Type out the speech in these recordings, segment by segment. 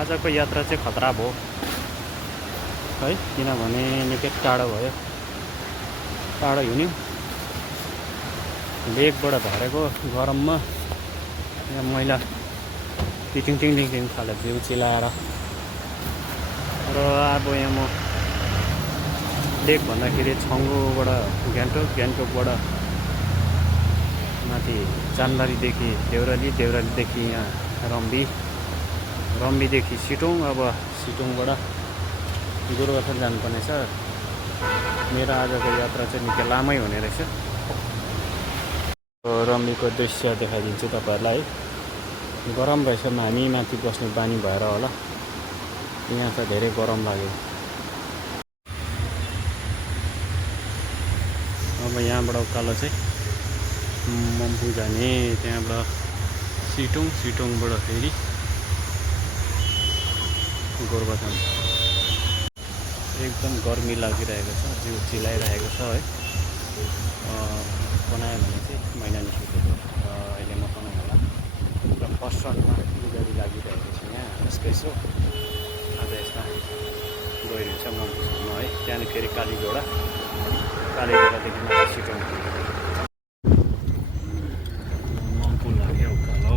आजको यात्रा चाहिँ खतरा भयो है, किनभने निकै टाढो भयो। टाढो हिँड्यौँ, लेकबाट झरेको गरममा यहाँ मैला टिटिङ टिङ टिङ टिङ थाल्यो जिउ चिलाएर। र अब यहाँ म लेक भन्दाखेरि छङ्गुबाट गान्तोकबाट माथि चान्दबारीदेखि देउराली, देउरालीदेखि यहाँ रम्बीदेखि सिटोङ, अब सिटोङबाट गोरुबथान जानुपर्ने छ। मेरो आजको यात्रा चाहिँ निकै लामै हुने रहेछ। रम्बीको दृश्य देखाइदिन्छु तपाईँहरूलाई है। गरम रहेछ, हामी माथि बस्ने बानी भएर होला, यहाँ त धेरै गरम लाग्यो। अब यहाँबाट उकालो चाहिँ मम्पू जाने, त्यहाँबाट सिटोङबाट फेरि गोरुबथान। एकदम गर्मी लागिरहेको छ, जिउ चिलाइरहेको छ है। बनायो भने चाहिँ महिना निस्केको अहिले नपाउनु होला। र फर्स्ट रनमा गाडी लागिरहेको छ यहाँ यसो। आज यस्ता गइरहेको छ मम्पूसम्म है। त्यहाँदेखि फेरि कालीझोडादेखि माथि सिटोङ मम्पू लाग्यो उकालो।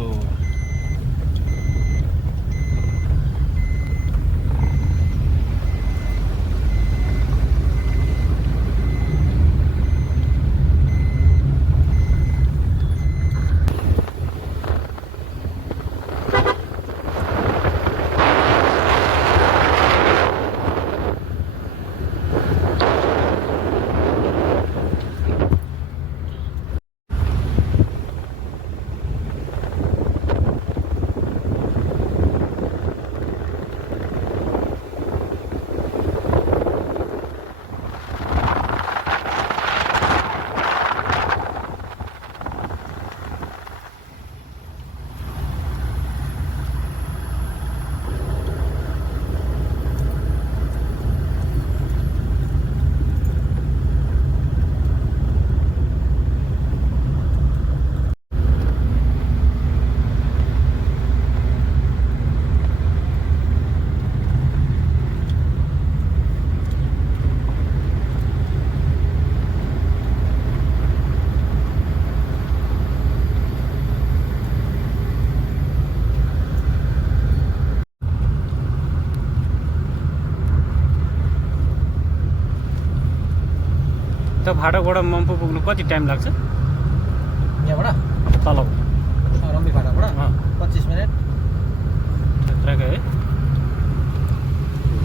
त फाटकबाट मम्पू पुग्नु कति टाइम लाग्छ? यहाँबाट तल रम्बी फाटकबाट 25 मिनट त्यत्रकै है।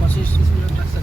25 मिनट लाग्छ।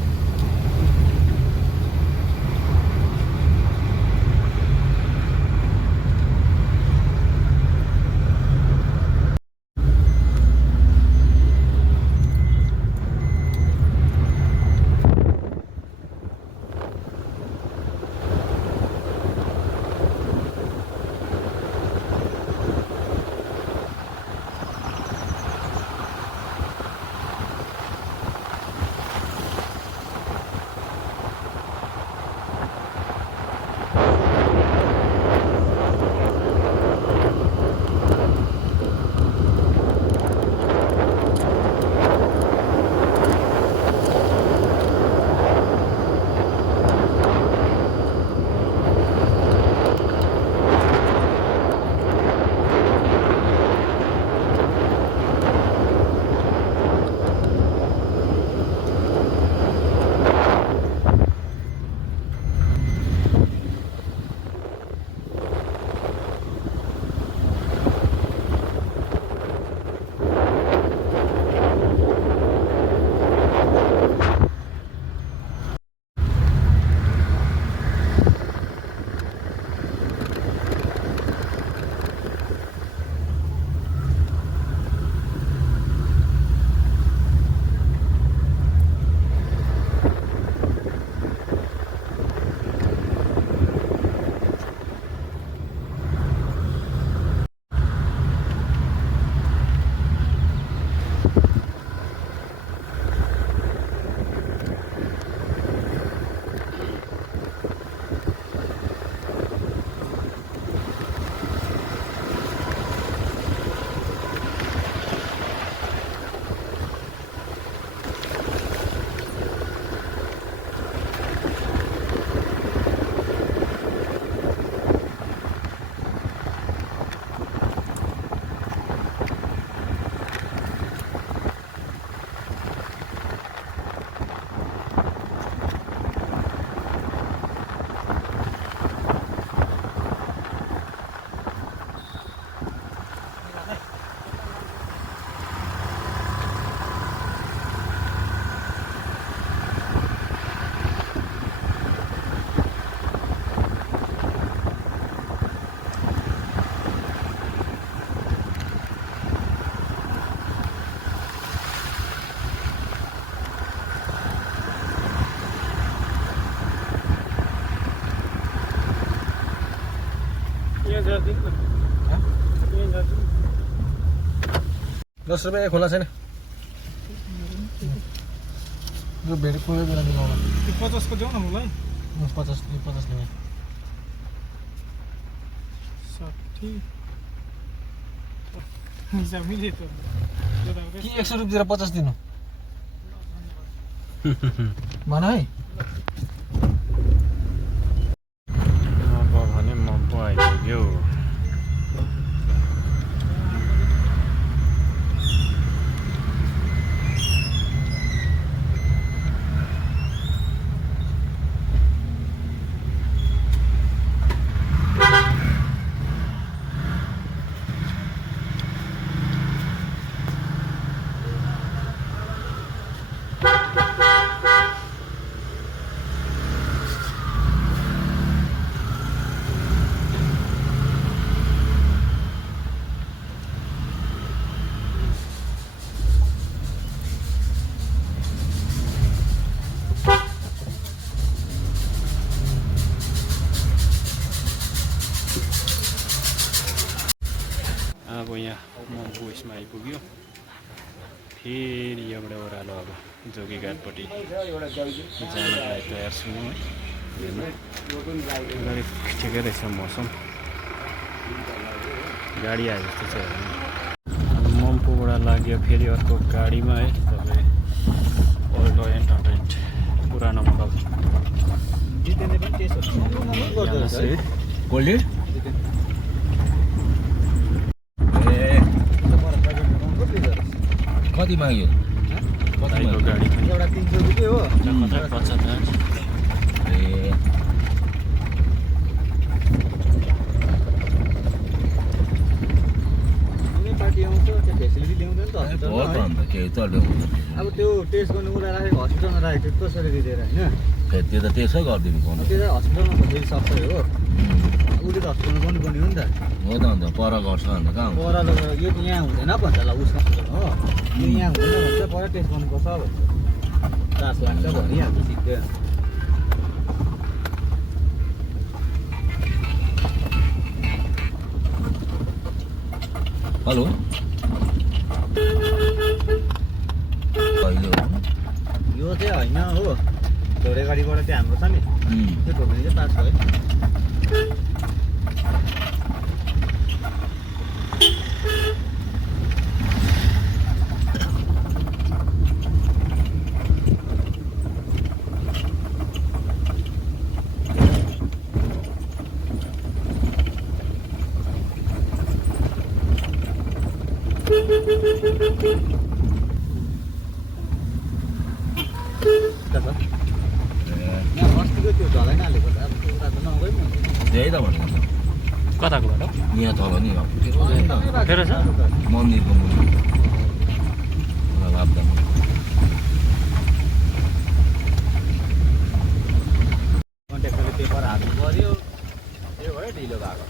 ₹10 खोला छैन यो भेट कोही बेला मिलाउन 50 को देऊ न मलाई 50 लिने 60 हिसाब मिले त कि 100 रुपैयाँ दिएर 50 दिनु भन है अब भने म पो आइपुग्यो अब यहाँ म बोइसमा आइपुग्यो फेरि यहाँबाट ओह्रालो अब जोगीघाटपट्टि जानलाई तयार छु है हेर्नु अगाडि ठिकै रहेछ मौसम गाडी आए जस्तो छ मम्पूबाट लाग्यो फेरि अर्को गाडीमा है तपाईँ अल्टो 800 पुरानो मोडल गोल्डी कति माग्यो भाइको गाडी पनि एउटा 300 रुपैयाँ हो कतै 50 ए पार्टी आउँछ त्यो फेसिलिटी ल्याउँदैन त हो त हस्पिटलमा अन्त केही त ल्याउँदैन अब त्यो टेस्ट गर्नु कुरा राखेको हस्पिटलमा राखेको त्यो कसरी दिएर होइन त्यो त त्यसै गरिदिनु पर्ने त्यो त हस्पिटलमा त फेरि सबै हो उसले त हस्पिटलमा गर्नुपर्ने हो नि त हो त अन्त पर गर्छ अन्त कहाँ हुन्छ पर यो त यहाँ हुँदैन भन्छ ल उसको हस्पिटल हो यो यहाँ हुँदैन भन्छ पर टेस्ट गर्नुपर्छ भन्छ 4 लाख त भनिहाल्छ सिधै हेलो कहिले हो यो चाहिँ होइन हो धोरे गाडीबाट चाहिँ हाम्रो छ नि त्यो ठोक्ने चाहिँ पास भयो यहाँ अस्तिको त्यो ढलाइ नहालेको त अब त्यो उता त नगइ पनि हुन्छ त्यही त भनेको कताको बाटो यहाँ तल नि अब फेर छ मन्दिरको मुनि लाप्दा कन्ट्याक्टरले पेपर हाल्नु पर्यो त्यो भयो ढिलो भएको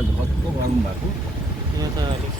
आज कस्तो गरम भएको यहाँ त अलिक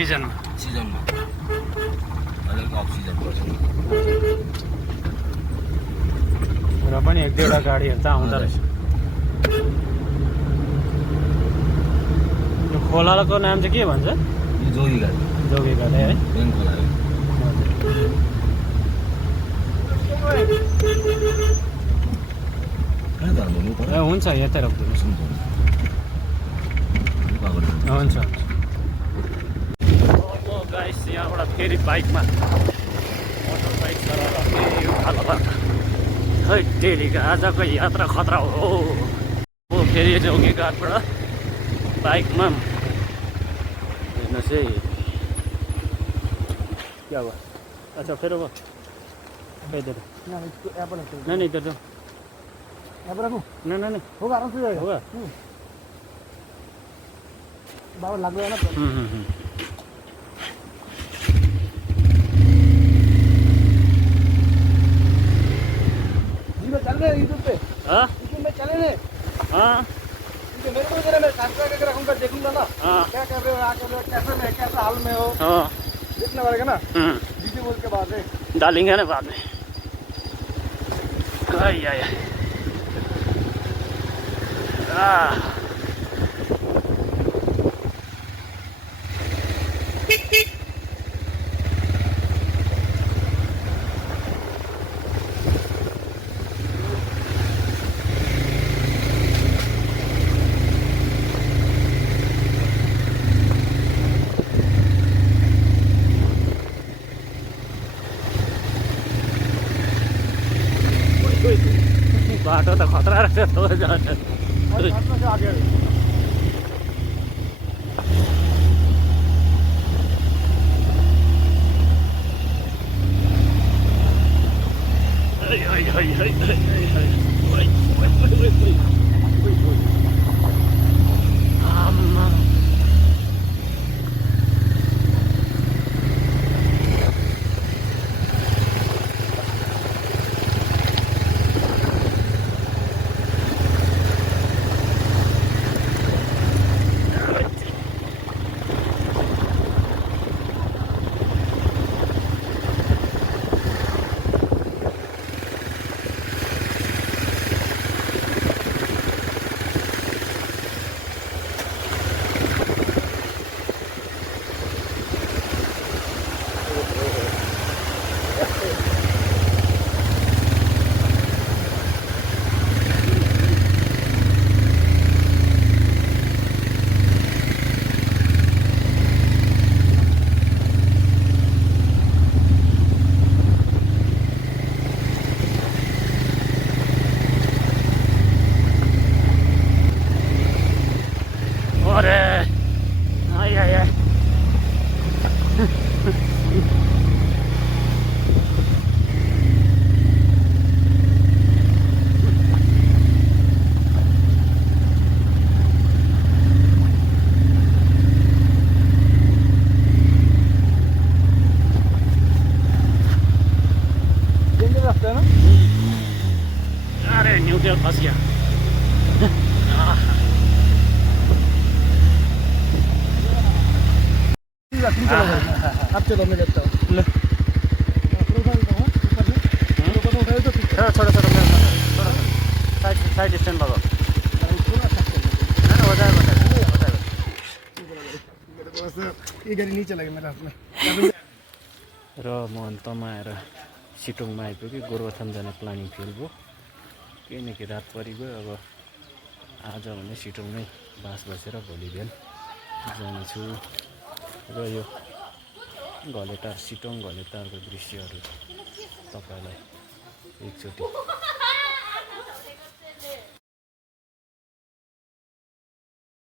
सिजनमा सिजनमा अलिक अफ सिजन पर्छ र पनि एक दुईवटा गाडीहरू त आउँदो रहेछ यो खोलाको नाम चाहिँ के भन्छ यो जोगी गाडी जोगी घाट है मेन खोला हो कहाँ धर्नु पर्यो ए हुन्छ यतै रोकिदिनुहोस् हुन्छ गाइस यहाँबाट फेरि बाइकमा मोटर बाइक चलाएर फेरि उकालो खै डेलीको आजको यात्रा खतरा हो फेरि जोगी घाटबाट बाइकमा हेर्नुहोस् है क्या भयो अच्छा फिर वो इधर नहीं नहीं इधर दो नहीं नहीं नहीं होगा आराम से जाएगा होगा बाबा लग गया ना जी में चल रहे यूट्यूब पे हाँ यूट्यूब में चले रहे हाँ मेरे को जरा मैं सब्सक्राइब करके रखूंगा देखूंगा ना हाँ क्या कर रहे हो क्या कर रहे हो कैसे में कैसा हाल में हो हाँ देखना पड़ेगा ना वीडियो बोल के बाद में डालेंगे ना बाद में आई आई बाटो त खतरा रहेछ और साथ में से आगे न्यूट्रल फंस गया अब चलो मैं देखता हूँ ले छोड़ो छोड़ो छोड़ो साइड स्टैंड लगाओ हो जाएगा ये गाड़ी नहीं चलेगा मेरे हाथ में र म अन्तमा आएर सिटोङमा आइपुगेँ गोरुबथान जाने प्लानिङ फेल भयो किनकि रात परिगयो अब आज भने सिटोङमै बास बसेर भोलि बिहान जानेछु र यो घलेटार सिटोङ घलेटारको दृश्यहरू तपाईँलाई एकचोटि